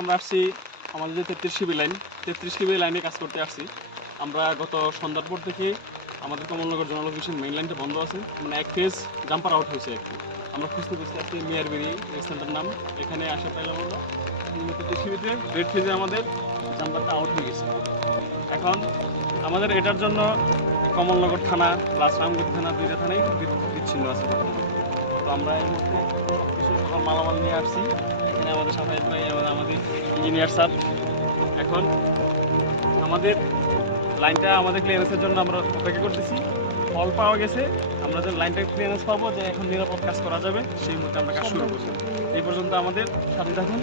আমরা আসছি আমাদের যে 33 কেবি লাইন, 33 কেবি লাইনে কাজ করতে আসছি। আমরা গত সন্ধ্যার পর থেকে আমাদের কমলনগর জোনাল অফিসের মেইন লাইনটা বন্ধ আছে, মানে এক ফেজ জাম্পার আউট হয়েছে আর কি। আমরা খুঁজতে আসছি মিয়ারবেরি রেস্টুরেন্টের নাম, এখানে আসা পাইলাম আমরা 33 কেবিতে রেড ফেজে আমাদের জাম্পারটা আউট হয়ে গেছে। এখন আমাদের এটার জন্য কমলনগর থানা প্লাস রামগতি থানা, দুইটা থানাই বিচ্ছিন্ন আছে। তো আমরা এই মুহূর্তে কিছু সকল মালামাল নিয়ে আসছি এখানে, আমাদের সাফায়েত ভাই, আমাদের ইঞ্জিনিয়ার স্যার। এখন আমাদের লাইনটা আমাদের ক্লিয়ারেন্সের জন্য আমরা অপেক্ষা করতেছি। ফল পাওয়া গেছে, আমরা যে লাইনটা ক্লিয়ারেন্স পাবো, যে এখন নিরাপদ কাজ করা যাবে, সেই মুহূর্তে আমরা কাজ শুরু করছি। এই পর্যন্ত আমাদের সাথে থাকুন।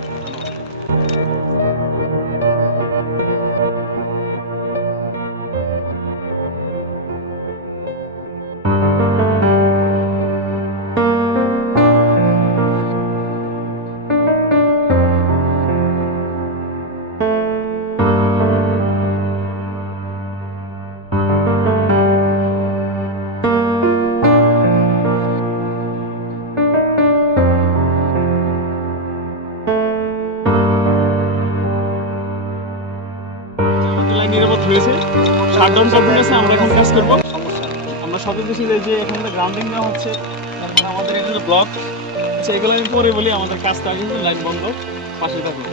নিরাপদ হয়েছে, শাটডাউন করতে গেছে, আমরা এখন কাজ করবো। আমরা সবাই বেশি যে এখানে গ্রাউন্ডিং দেওয়া হচ্ছে, তারপরে আমাদের এখানে ব্লক সেগুলো আমি পরে বলি। আমাদের কাজটা কিন্তু লাইন বন্ধ, পাশে থাকুন।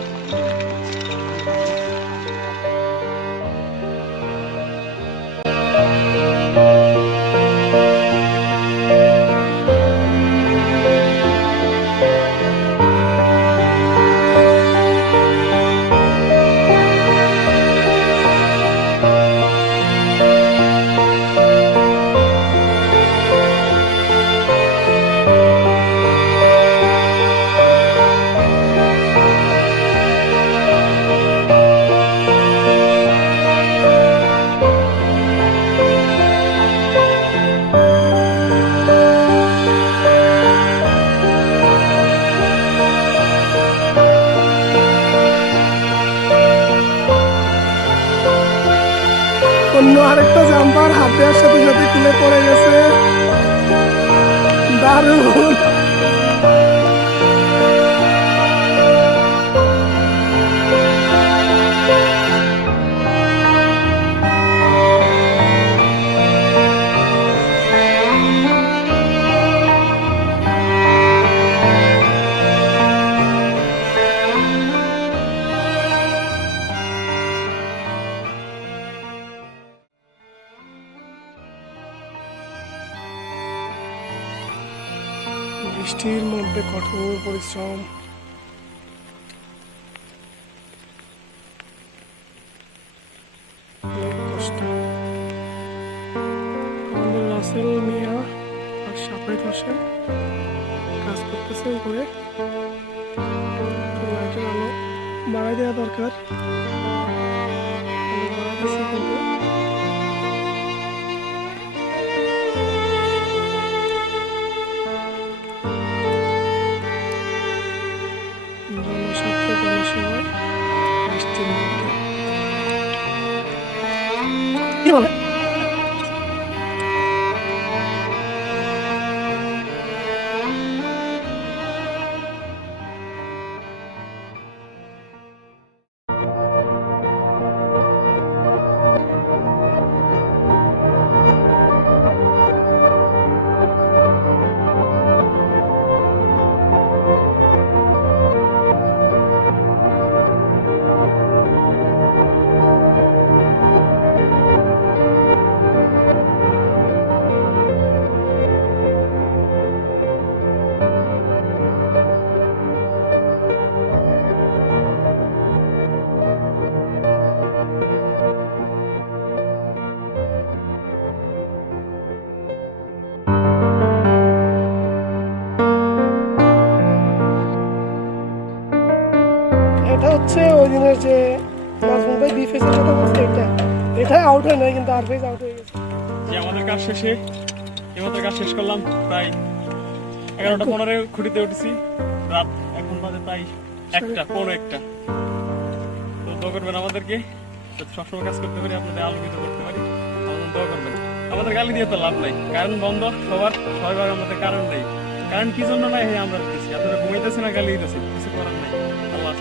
অন্য আরেকটা জাম্পার হাত দেওয়ার সাথে সাথে খুলে পড়ে গেছে। দারুণ! বৃষ্টির মধ্যে কঠোর পরিশ্রম। অনেক কষ্ট। আমাদের রাসেল মিয়া আর সাফায়েত হোসেন কাজ করতেছে উপরে। লাইটের আলো বাড়াই দেওয়া দরকার, বাড়াইতেছে কিন্তু। জনস্বার্থ জনসেবায় বৃষ্টির মধ্যে কি বলে? এটা হচ্ছে ওই দিনের যে নাজমুল ভাই বি ফেজের কথা বলছে, এটা আউট হয় নাই, কিন্তু আর ফেজ আউট হয়ে গেছে। যে আমাদের কাজ শেষে আমাদের কাজ শেষ করলাম প্রায় 11:15 খুঁটিতে উঠেছি। রাত এখন বাজে তাই 1:15। তো দোয়া করবেন আমাদেরকে, সবসময় কাজ করতে পারি, আপনাদের আলোকিত করতে পারি। আমাদের দোয়া করবেন। আমাদের গালি দিয়ে তো লাভ নাই, কারণ বন্ধ সবাই ভাগ, আমাদের কারণ নেই। কারণ কি জন্য নাই আমরা দিচ্ছি, আপনারা ঘুমাইতেছে না, গালি দিতেছি, কিছু করার নাই। আল্লাহ।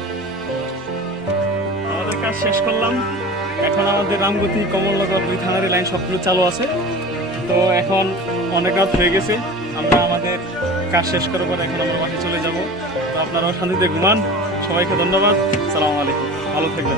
কাজ শেষ করলাম। এখন আমাদের রামগতি, কমলনগর 2 থানার লাইন সবগুলো চালু আছে। তো এখন অনেক রাত হয়ে গেছে, আমরা আমাদের কাজ শেষ করার পর এখন আমরা বাসায় চলে যাব। তো আপনারাও শান্তিতে ঘুমান। সবাইকে ধন্যবাদ। সালামু আলাইকুম, ভালো থাকবেন।